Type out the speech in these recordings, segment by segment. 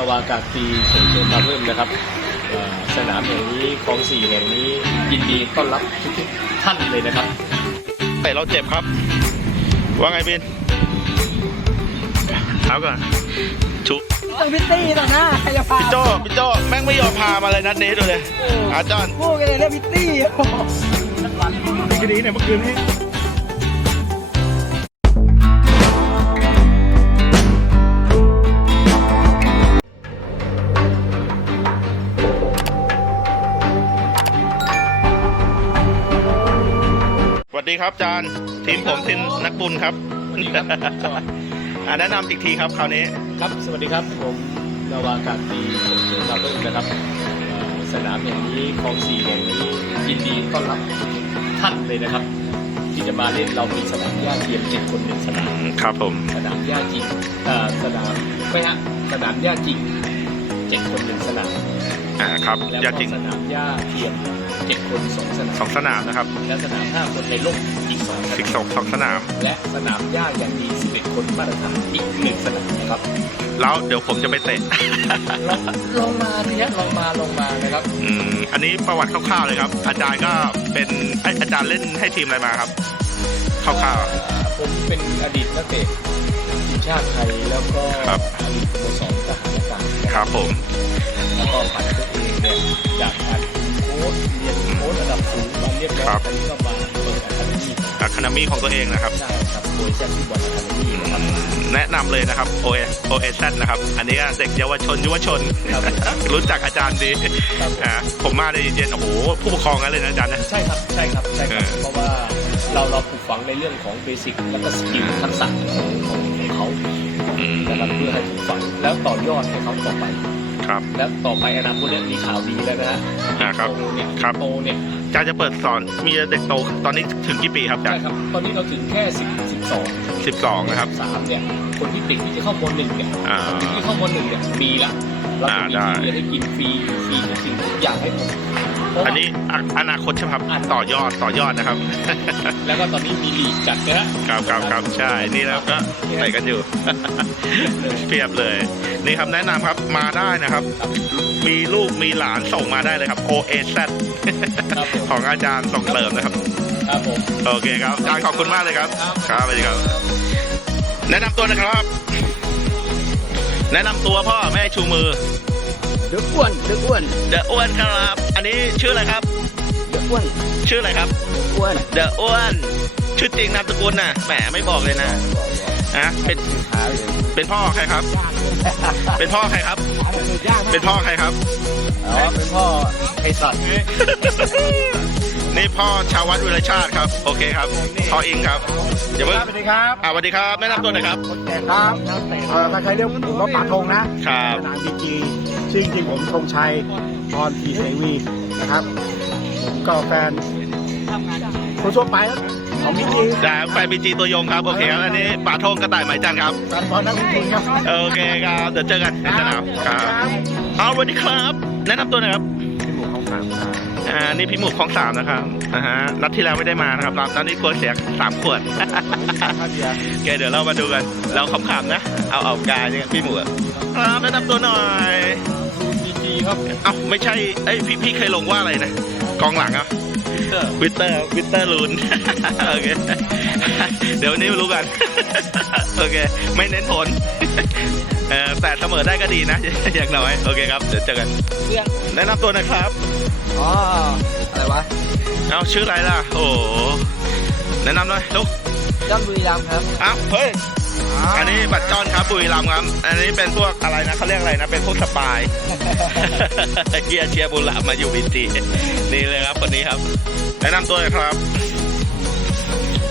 าวากาศตรีเฉลิมพลมาเพิ่มนะครับเอ่อสนามแห่งนี้คลองสี่แห่งนี้ยินดีต้อนรับทุกๆท่านเลยนะครับ แต่เราเจ็บครับ ว่าไงบินเอาก่อนชุต้องพิตตี้ต่อหน้าใครจะพาพี่โจพี่โจแม่งไม่ยอมพามาเลยนัดนี้ดูเลยอาจารย์พูดกันเลยเรื่องพิตตี้โอ้โหคดีเนี่ยเมื่อคืนนี้ ดีครับอาจารย์ทีมผมทีมนักบุญครับสวัสดีครับ อ่าแนะนำอีกทีครับคราวนี้ ครับสวัสดีครับผมนาวากาศตรีเฉลิมพลมาเพิ่มนะครับเอ่อสนามแห่งนี้คลองสี่แห่งนี้ยินดีต้อนรับทุกๆท่านเลยนะครับ ที่จะมาเล่นเรามีสนามหญ้าเทียมเจ็ดคนหนึ่งสนาม ครับผม สนามหญ้าจริงเอ่อสนามไม่ฮะสนามหญ้าจริงเจ็ดคนหนึ่งสนามอ่าครับแล้วยาก็จริงสนามหญ้าเทียม เจ็ดคนสองสนามสองสนามนะครับและสนามห้าคนในร่มอีกสองสสิกนามสองสองสนาม และสนามหญ้าอย่างดีสิบเอ็ดคนมาตรฐานอีกหนึ่งสนามนะครับแล้วเดี๋ยวผมจะไปเตะ ลองลองมาทีนี้ลองมาลองมานะครับ อืมอันนี้ประวัติคร่าวๆเลยครับ อาจารย์ก็เป็นเอ้ยอาจารย์เล่นให้ทีมอะไรมาครับคร่าวเอ่อผมเป็นอดีตนักเตะทีมชาติไทยแล้วก็ครับ อดีตสโมสรทหารอากาศๆครับผม แล้วก็ผ่านตัวเองเนี่ยจากการเป็นโค้ชเรียนโค้ชระดับสูงมาเรียบร้อยตอนนี้ก็มาเปิดอะคาเดมี่อะคานามีของตัวเองนะครับ ใช่ครับโดยแจ้งที่บอลอะคาเดมี่อืนะครับมแนะนำเลยนะครับ O S O S Z นะครับ อันนี้ก็เด็กเยาวชนยุวชน ครับรู้จักอาจารย์ดีครับอ่าผมมาในเย็นๆโอ้โห ผู้ปกครองกันเลยนะอาจารย์นะ ใช่ครับใช่ครับใช่ครับเออเพราะว่าเราเราปลูกฝังในเรื่องของเบสิกแล้วก็สกิลทักษะของของของเขาอืมนะครับเพื่อให้ปลูกฝังแล้วต่อยอดให้เขาต่อไป ครับแล้วต่อไปอนาคตเนี่ยมีข่าวดีแล้วนะฮะอ่าครับโตเนี่ยครับ โตเนี่ยอาจารย์จะเปิดสอนมีเด็กโตตอนนี้ถึงกี่ปีครับอาจาใช่รย์ครับ ตอนนี้เราถึงแค่สิบสิบสองสิบสองนะครับ สามเนี่ยคนที่ติดที่จะเข้ามหนึ่งเนี่ยอ่าที่เข้ามหนึ่งเนี่ยมีละเราจะมีอ่าที่ได้เรียนให้กินฟรีฟรีทุกสิ่งทุกอย่างให้ผมเพราะว่า อันนี้ออนาคตใช่ไหมครับต่อยอดต่อยอดนะครับ แล้วก็ตอนนี้มีลีกจัดไปแล้วครับครับครับใช่นี่แล้วก็ใส่กันอยู่เพียบเลย นี่ครับแนะนำครับมาได้นะครับ มีลูกมีหลานส่งมาได้เลยครับ O A Z ครับผมของอาจารย์ส่งเสริมนะครับ ครับผมโอเคครับอาจารย์ขอบคุณมากเลยครับ ครับสวัสดีครับ แนะนำตัวนะครับ แนะนำตัวพ่อแม่ชูมือ เดืออ้วนเดืออ้วนเดอะอ้วนครับ อันนี้ชื่ออะไรครับ เดืออ้วนชื่ออะไรครับอ้วนเดอะอ้วน ชื่อจริงนามสกุลน่ะ แหมไม่บอกเลยนะนะเป็นขาเลยเป็นพ่อใครครับ เป็นพ่อใครครับยากมากเป็นพ่อใครครับ อ๋อเป็นพ่อไอสัตว์ นี่พ่อชาววัดวิรชาติครับ โอเคครับพ่ออิงครับอย่าเพิ่งสวัสดีครับอ่าสวัสดีครับแนะนำตัวหน่อยครับครับเออถ้าใครเรียกผมว่าป่าธงนะครับสนามบีจีซึ่งจริงๆผมธงชัยพรพีเสวีนะครับผมก็แฟนคนทั่วไปครับของบีจีแต่แฟนบีจีตัวยงครับโอเคครับอันนี้ป่าทงกระต่ายไหมจันทร์ครับแฟนบอลนักลงทุนครับโอเคครับเดี๋ยวเจอกันในสนามครับเอาสวัสดีครับ แนะนำตัวหน่อยครับที่หมู่ของสามครับ อ่านี่พี่หมูของสามนะครับอ่าฮะนัดที่แล้วไม่ได้มานะครับตอนนี้กลัวเสียสามขวดท่าเดียโอเคเดี๋ยวเรามาดูกัน เราขำๆนะ เอาเอากายเนี่ยพี่หมูอะครับแนะนำตัวหน่อยดูดีดีครับเอ้าไม่ใช่เอ้ยพี่พี่เคยลงว่าอะไรนะกองหลังอะเตอร์วิตเตอร์วิตเตอร์ลูนโอเคเดี๋ยววันนี้มารู้กันโอเค ไม่เน้นผล เออแต่เสมอได้ก็ดีนะ อย่างน้อย โอเคครับเดี๋ยวเจอกันเพื่อนแนะนำตัวหนะครับ อ๋อ อะไรวะเอาชื่ออะไรล่ะ โอ้โหแนะนำหน่อยลูกจ้ำบุรีรัมย์ครับอ้าวเฮ้ย อันนี้บัตรจอนครับบุรีรัมย์ครับ อันนี้เป็นพวกอะไรนะเขาเรียกอะไรนะ เป็นพวกสปายเชียร์เชียร์บุรีรัมย์มาอยู่บินจีนี่เลยครับคนนี้ครับ แนะนำตัวหน่อยครับ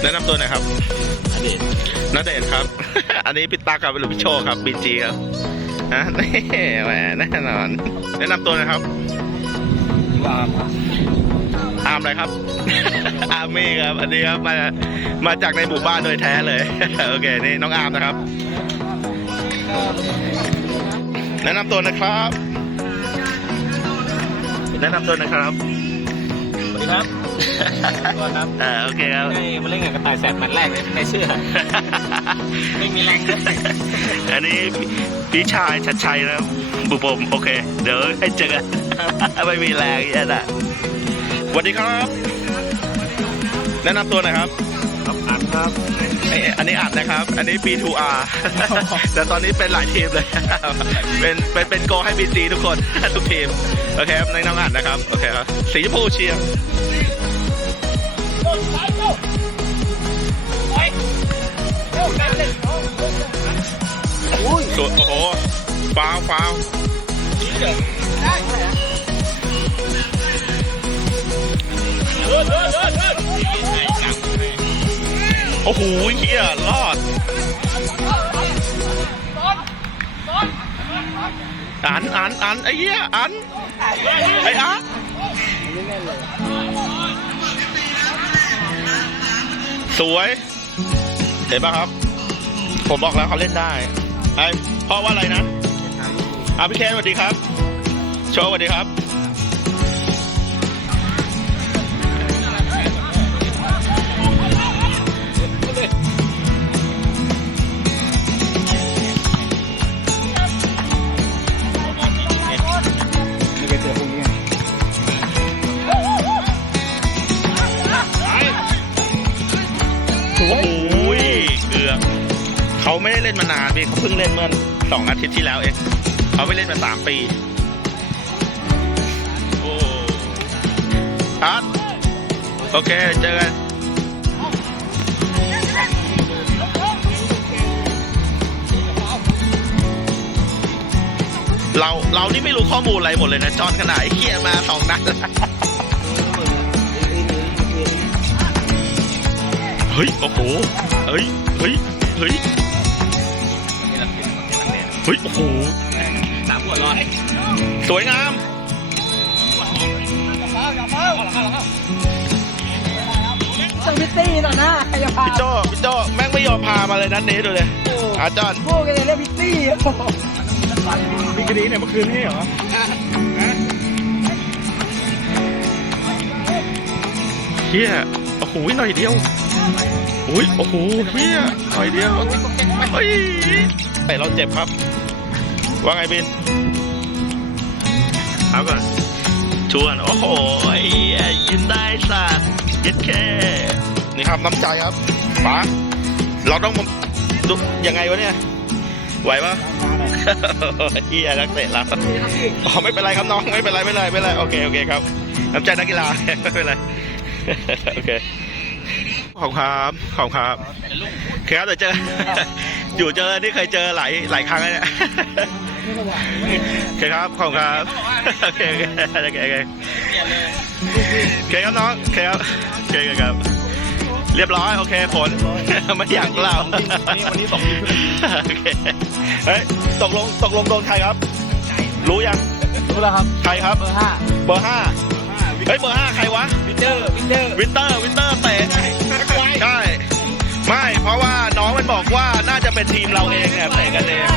แนะนำตัวหน่อยครับอดีตนาเดชน์ครับ อันนี้พี่ตากับหรือพี่โชคครับบีจีครับฮะนี่แหมแน่นอน แนะนำตัวหนะครับวามครับอาร์มอะไรครับ อาร์มมี่ครับ อันนี้ครับมามาจากในหมู่บ้านโดยแท้เลย โอเคนี่น้องอาร์มนะครับ แนะนำตัวนะครับ แนะนำตัวนะครับ สวัสดีครับตัว ครับเออโอเคครับให้มาเล่นกับกระต่ายแสบมันแรกเลยในเสื้อไม่มีแรงด้วยอันนี้พี่ชายชัดชัยนะครับบุปมโอเค เดี๋ยวให้เจอกันไม่มีแรงอย่างนั้นอะสวัสดีครับ แนะนำตัวหน่อยครับครับอันครับเอ้ยอันนี้อัดนะครับ อันนี้ B2R แต่ตอนนี้เป็นหลายทีมเลย เป็นเป็นเป็นโกให้ BG ทุกคนทุกทีม โอเคครับในน้องอัดนะครับ โอเคครับ สีชมพูเชียร์ สวยโอ้โหฟาวฟาวโอ้โหเฮียรอดอันอันอันไอ้เหี้ยอันไอ้อัน สวยเห็นปะครับ ผมบอกแล้วเขาเล่นได้ไอพ่อว่าอะไรนะอาพี่เคสวัสดีครับ โชว์สวัสดีครับ เขาไม่ได้เล่นมานานพี่เขาเพิ่งเล่นเมื่อสองอาทิตย์ที่แล้วเองเขาไม่เล่นมาสามปีโอ้อัดโอเคเจอกันเราเรานี่ไม่รู้ข้อมูลอะไรหมดเลยนะจอนขนาดเคียมาสองนัดเฮ้ย โอ้โหเฮ้ย เฮ้ย เฮ้ย ฮ้ยโอ้โหสามหัวร้อยสวยงามต้องพิตตี้ต่อหน้าใครจะพาพี่โจพี่โจแม่งไม่ยอมพามาเลยนัดนี้ดูเลยอาจารย์พวกกันเลยเรียกพิตตี้มีคดีเนี่ยเมื่อคืนนี่เหรอเฮียโอ้โหหน่อยเดียวอุ้ยโอ้โหเฮียหน่อยเดียวเฮ้ยแต่เราเจ็บครับ ว่าไงบินเอาก่อนชวน โอ้โหยินได้สัตว์ยินแค่นี่ครับน้ำใจครับป๋าเราต้องดูยังไงวะเนี่ย ไหวปะเฮียนักเตะเราอ๋อไม่เป็นไรครับน้องไม่เป็นไรไม่เป็นไรไม่เป็นไรโอเคโอเคครับน้ำใจนักกีฬาไม่เป็นไรโอเคขอบคุณครับขอบคุณครับโอเคครับเดี๋ยวเจอ อยู่เจอนี่เคยเจอหลายหลายครั้งแล้วเนี่ย โอเคครับขอบคุณครับโอเคโอเคโอเคโอเคโอเคครับน้องโอเคครับโอเคครับ เรียบร้อยโอเคผลไม่อยากเล่าวันนี้วันนี้สองทีมโอเคเฮ้ยตกลงตกลงโดนใครครับ รู้ยังรู้แล้วครับใครครับเบอร์ห้าเบอร์ห้าเฮ้ยเบอร์ห้าใครวะวินเตอร์วินเตอร์วินเตอร์วินเตอร์เตะใช่ ไม่เพราะว่าน้องมันบอกว่าน่าจะเป็นทีมเราเองเนี่ยเตะกันเอง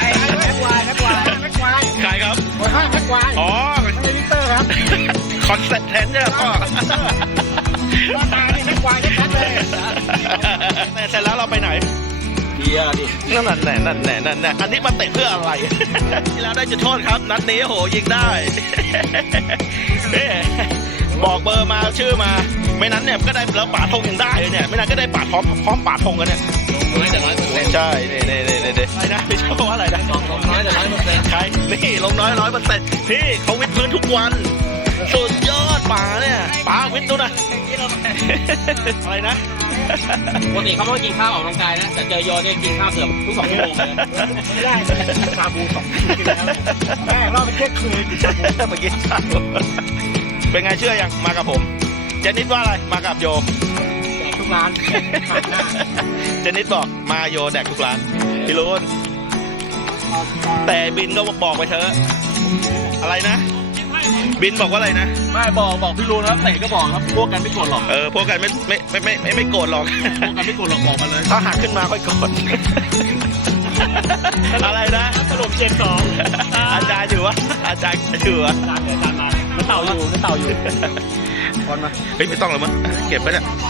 ไอ้แม็กควายแม็กควายแม็กควายใครครับเบอร์ห้าแม็กควายอ๋อไม่ใช่วินเตอร์ครับคอนเซ็ปต์แทนเนี่ยพ่อว่าตานี่แม็กควายชัดๆเลยแต่เสร็จแล้วเราไปไหนเฮียดินั่นน่ะแน่นั่นแน่นั่นแน่อันนี้มาเตะเพื่ออะไรที่แล้วได้จุดโทษครับ นัดนี้โหยิงได้เอ๊ะ บอกเบอร์มาชื่อมา ไม่นั้นเนี่ยก็ได้แล้วป่าธงยังได้เลยเนี่ยไม่นั้นก็ได้ป่าพร้อมพร้อมป่าธงกันเนี่ยน้อยแต่ร้อยเปอร์เซ็นต์ใช่นี่นี่นี่นี่อะไรนะไม่ใช่ว่าอะไรนะลงน้อยแต่ร้อยเปอร์เซ็นต์ใครนี่ลงน้อยร้อยเปอร์เซ็นต์พี่เขาวิดพื้นทุกวันสุดยอดป่าเนี่ยป่าวิดดูนะอะไรนะปกติเขาไม่กินข้าวออกกำลังกายนะแต่เจอโยเนี่ยกินข้าวเกือบทุกสองชั่วโมงเลยไม่ได้ชาบูสองทีมแล้วแม่รอบเป็นเที่ยงคืนชาบูเมื่อกี้ใช่ เป็นไงเชื่อยังมากับผม เจนิดว่าอะไรมากับโยแจกทุกร้านผ่านหน้าเจนิดบอกมาโยแดกทุกร้านพี่รุนแต่บินก็บอกไปเถอะอะไรนะ บินบอกว่าอะไรนะ ไม่บอกบอกพี่รูนครับเตะก็บอกครับพวกกันไม่กดหรอกเออพวกกันไม่ไม่ไม่ไม่ไม่ไม่โกรธหรอกพวกกันไม่กดหรอกบอกมาเลยถ้าหักขึ้นมาค่อยโกรธอะไรนะสรุปเจ็ดสองอาจารย์อยู่วะอาจารย์อยู่วะจานเดี๋ยวจานมา มันเต่าอยู่มันเต่าอยู่เฮ้ยไม่ต้องแล้วมั้งเก็บไปเนี่ยเ